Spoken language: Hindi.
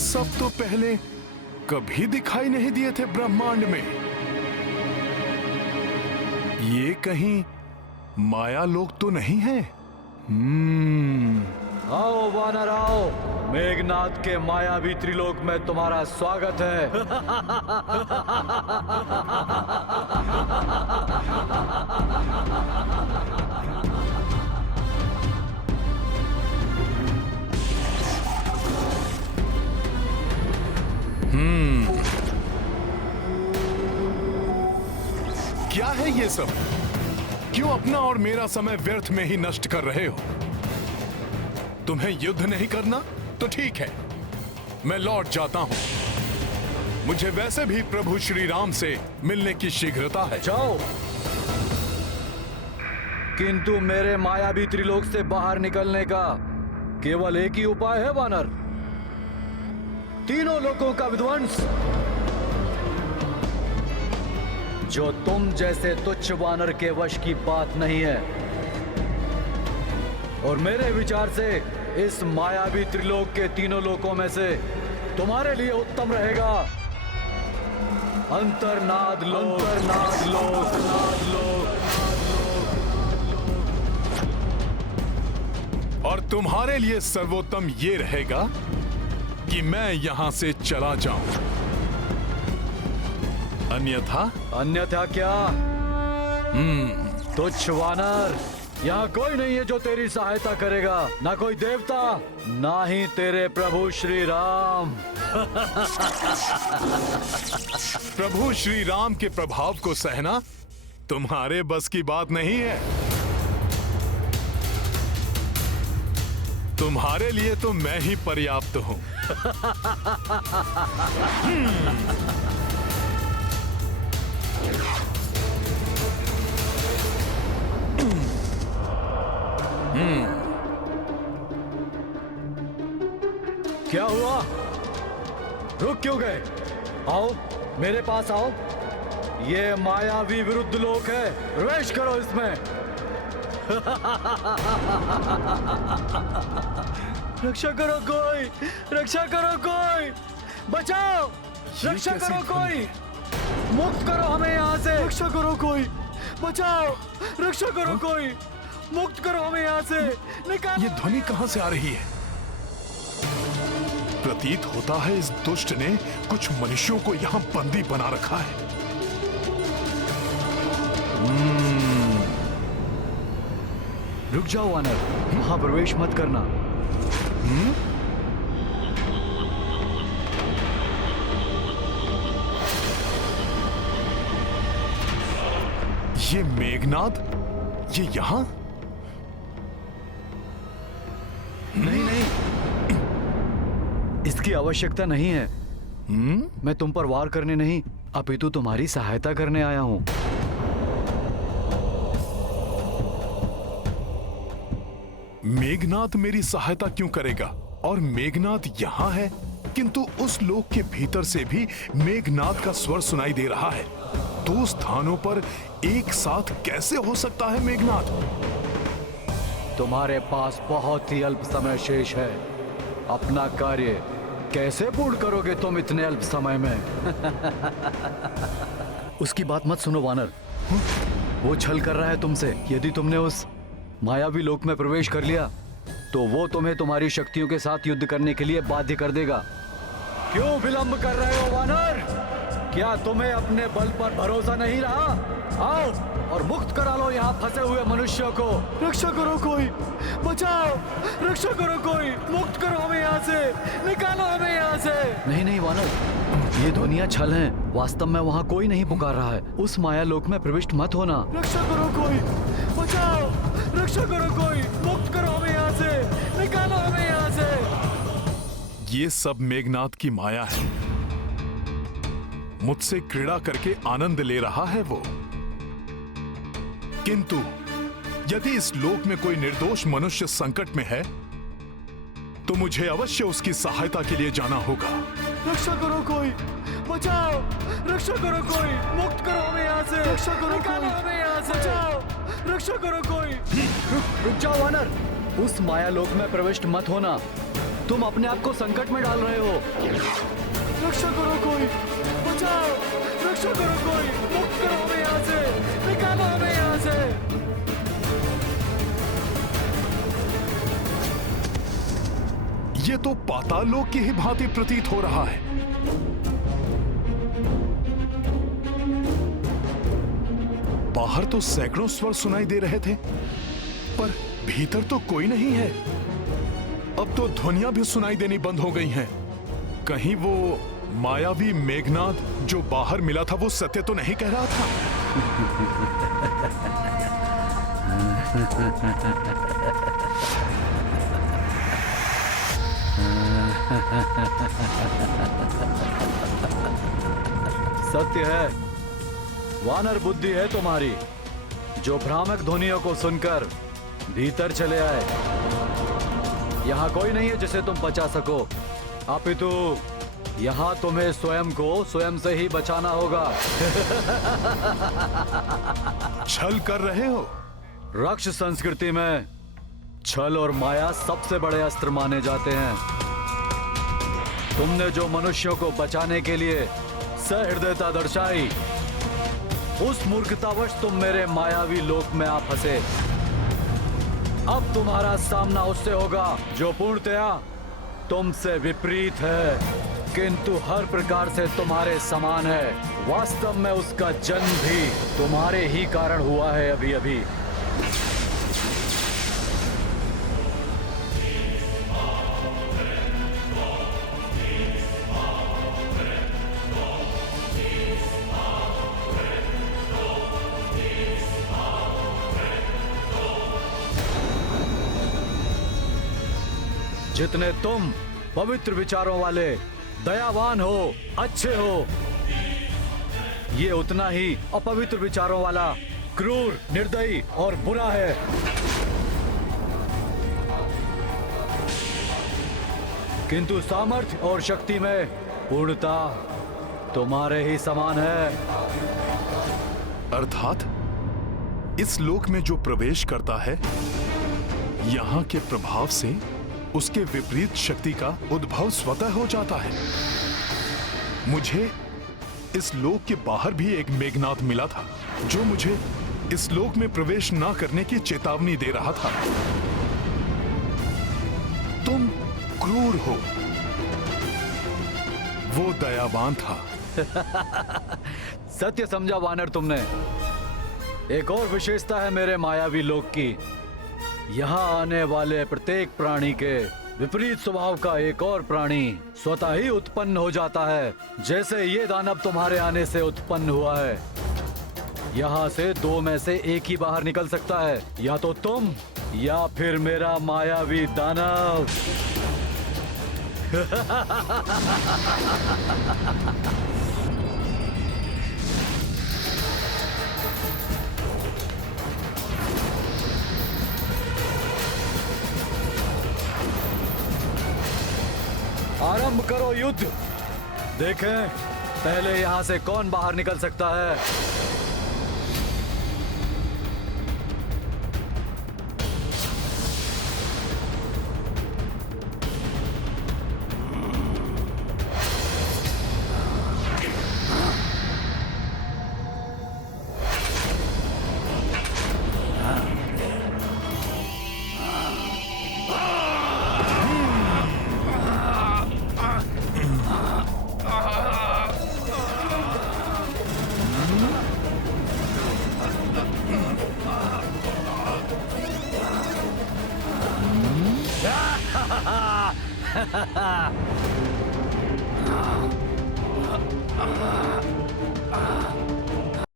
सब तो पहले कभी दिखाई नहीं दिए थे ब्रह्मांड में। ये कहीं माया लोक तो नहीं है? आओ वानर आओ, मेघनाथ के मायावी त्रिलोक में तुम्हारा स्वागत है। क्या है ये सब? क्यों अपना और मेरा समय व्यर्थ में ही नष्ट कर रहे हो? तुम्हें युद्ध नहीं करना तो ठीक है, मैं लौट जाता हूं। मुझे वैसे भी प्रभु श्री राम से मिलने की शीघ्रता है। जाओ, किंतु मेरे मायावी त्रिलोक से बाहर निकलने का केवल एक ही उपाय है वानर, तीनों लोकों का विध्वंस। जो तुम जैसे तुच्छ वानर के वश की बात नहीं है, और मेरे विचार से इस मायावी त्रिलोक के तीनों लोकों में से तुम्हारे लिए उत्तम रहेगा अंतर्नाद लोक। अंतर्नाद लोक, नाद लोक। और तुम्हारे लिए सर्वोत्तम ये रहेगा कि मैं यहां से चला जाऊं। अन्यथा क्या? तुच्छ वानर, यहाँ कोई नहीं है जो तेरी सहायता करेगा, ना कोई देवता, ना ही तेरे प्रभु श्री राम। प्रभु श्री राम के प्रभाव को सहना तुम्हारे बस की बात नहीं है। तुम्हारे लिए तो मैं ही पर्याप्त हूं। क्या हुआ? रुक क्यों गए? आओ, मेरे पास आओ। ये मायावी विरुद्ध लोक है, प्रवेश करो इसमें। रक्षा करो कोई, रक्षा करो कोई, बचाओ, रक्षा करो कोई, मुक्त करो हमें यहाँ से। रक्षा करो कोई, बचाओ, रक्षा करो कोई, मुक्त करो हमें यहाँ से, निकालो। ये ध्वनि कहां से आ रही है? प्रतीत होता है इस दुष्ट ने कुछ मनुष्यों को यहां बंदी बना रखा है। रुक जाओ वानर, वहां प्रवेश मत करना। ये मेघनाद, ये यहां? नहीं नहीं, इसकी आवश्यकता नहीं है। मैं तुम पर वार करने नहीं, अपितु तुम्हारी सहायता करने आया हूं। मेघनाद मेरी सहायता क्यों करेगा? और मेघनाद यहां है, किंतु उस लोक के भीतर से भी मेघनाद का स्वर सुनाई दे रहा है। दो स्थानों पर एक साथ कैसे हो सकता है मेघनाद? तुम्हारे पास बहुत ही अल्प समय शेष है। अपना कार्य कैसे पूर्ण करोगे तुम इतने अल्प समय में? उसकी बात मत सुनो वानर, वो छल कर रहा है तुमसे। यदि तुमने उस मायावी लोक में प्रवेश कर लिया तो वो तुम्हें तुम्हारी शक्तियों के साथ युद्ध करने के लिए बाध्य कर देगा। क्यों विलंब कर रहे हो वानर? क्या तुम्हें अपने बल पर भरोसा नहीं रहा? आओ और मुक्त करा लो यहाँ फंसे हुए मनुष्यों को। रक्षा करो कोई, बचाओ, रक्षा करो कोई, मुक्त करो हमें यहाँ से, निकालो हमें यहाँ से। नहीं नहीं वानर, ये ध्वनियाँ छल हैं। वास्तव में वहाँ कोई नहीं पुकार रहा है। उस माया लोक में प्रविष्ट मत होना। रक्षा करो कोई, बचाओ, रक्षा करो कोई, मुक्त करो हमें यहाँ से, निकालो हमें यहाँ से। ये सब मेघनाद की माया है। मुझसे क्रीड़ा करके आनंद ले रहा है वो। किंतु यदि इस लोक में कोई निर्दोष मनुष्य संकट में है तो मुझे अवश्य उसकी सहायता के लिए जाना होगा। रक्षा करो कोई, बचाओ, रक्षा करो कोई, मुक्त करो हमें यहाँ से, रक्षा करो कोई, हमें यहाँ से, बचाओ, रक्षा करो कोई। रुक जाओ वानर, उस माया लोक में प्रविष्ट मत होना। तुम अपने आप को संकट में डाल रहे हो। रक्षा करो कोई, बचाओ, रक्षा करो कोई, मुक्त करो हमें यहाँ से, निकालो हमें यहाँ से। ये तो पाताल लोक की ही भांति प्रतीत हो रहा है। बाहर तो सैकड़ों स्वर सुनाई दे रहे थे, पर भीतर तो कोई नहीं है। अब तो ध्वनियां भी सुनाई देनी बंद हो गई हैं। कहीं वो मायावी मेघनाद जो बाहर मिला था वो सत्य तो नहीं कह रहा था? सत्य है, वानर बुद्धि है तुम्हारी, जो भ्रामक ध्वनियों को सुनकर भीतर चले आए। यहाँ कोई नहीं है जिसे तुम बचा सको, अपितु यहाँ तुम्हें स्वयं को स्वयं से ही बचाना होगा। छल कर रहे हो? रक्ष संस्कृति में छल और माया सबसे बड़े अस्त्र माने जाते हैं। तुमने जो मनुष्यों को बचाने के लिए सहृदयता दर्शाई, उस मूर्खतावश तुम मेरे मायावी लोक में आ फंसे। अब तुम्हारा सामना उससे होगा जो पूर्णतया तुमसे विपरीत है, किंतु हर प्रकार से तुम्हारे समान है। वास्तव में उसका जन्म भी तुम्हारे ही कारण हुआ है अभी अभी। जितने तुम पवित्र विचारों वाले, दयावान हो, अच्छे हो, ये उतना ही अपवित्र विचारों वाला, क्रूर, निर्दयी और बुरा है। किंतु सामर्थ्य और शक्ति में पूर्णता तुम्हारे ही समान है। अर्थात इस लोक में जो प्रवेश करता है, यहाँ के प्रभाव से उसके विपरीत शक्ति का उद्भव स्वतः हो जाता है। मुझे इस लोक के बाहर भी एक मेघनाद मिला था, जो मुझे इस लोक में प्रवेश ना करने की चेतावनी दे रहा था। तुम क्रूर हो, वो दयावान था। सत्य समझा वानर तुमने। एक और विशेषता है मेरे मायावी लोक की। यहाँ आने वाले प्रत्येक प्राणी के विपरीत स्वभाव का एक और प्राणी स्वतः ही उत्पन्न हो जाता है, जैसे ये दानव तुम्हारे आने से उत्पन्न हुआ है। यहाँ से दो में से एक ही बाहर निकल सकता है, या तो तुम या फिर मेरा मायावी दानव। आरंभ करो युद्ध। देखें पहले यहाँ से कौन बाहर निकल सकता है।